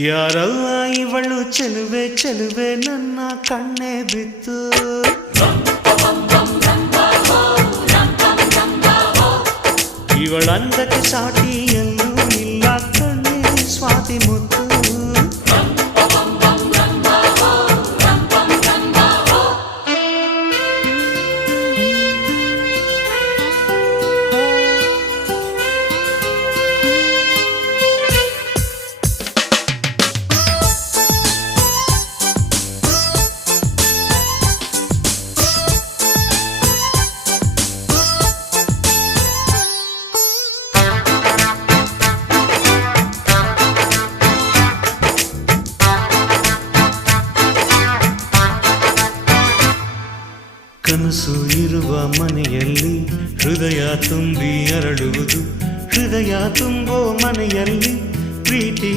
ಯಾರಲ್ಲ ಇವಳು ಚೆಲುವೆ ಚೆಲುವೆ ನನ್ನ ಕಣ್ಣೆ ಬಿತ್ತು. ಇವಳಂದಕ್ಕೆ ಸಾಟಿ ಎಲ್ಲೂ ಇಲ್ಲ ಕಣ್ಣೆ ಸ್ವಾತಿ ಮುತ್ತು. ಕನಸು ಇರುವ ಮನೆಯಲ್ಲಿ ಹೃದಯ ತುಂಬಿ ಅರಳುವುದು, ಹೃದಯ ತುಂಬೋ ಮನೆಯಲ್ಲಿ ಪ್ರೀತಿ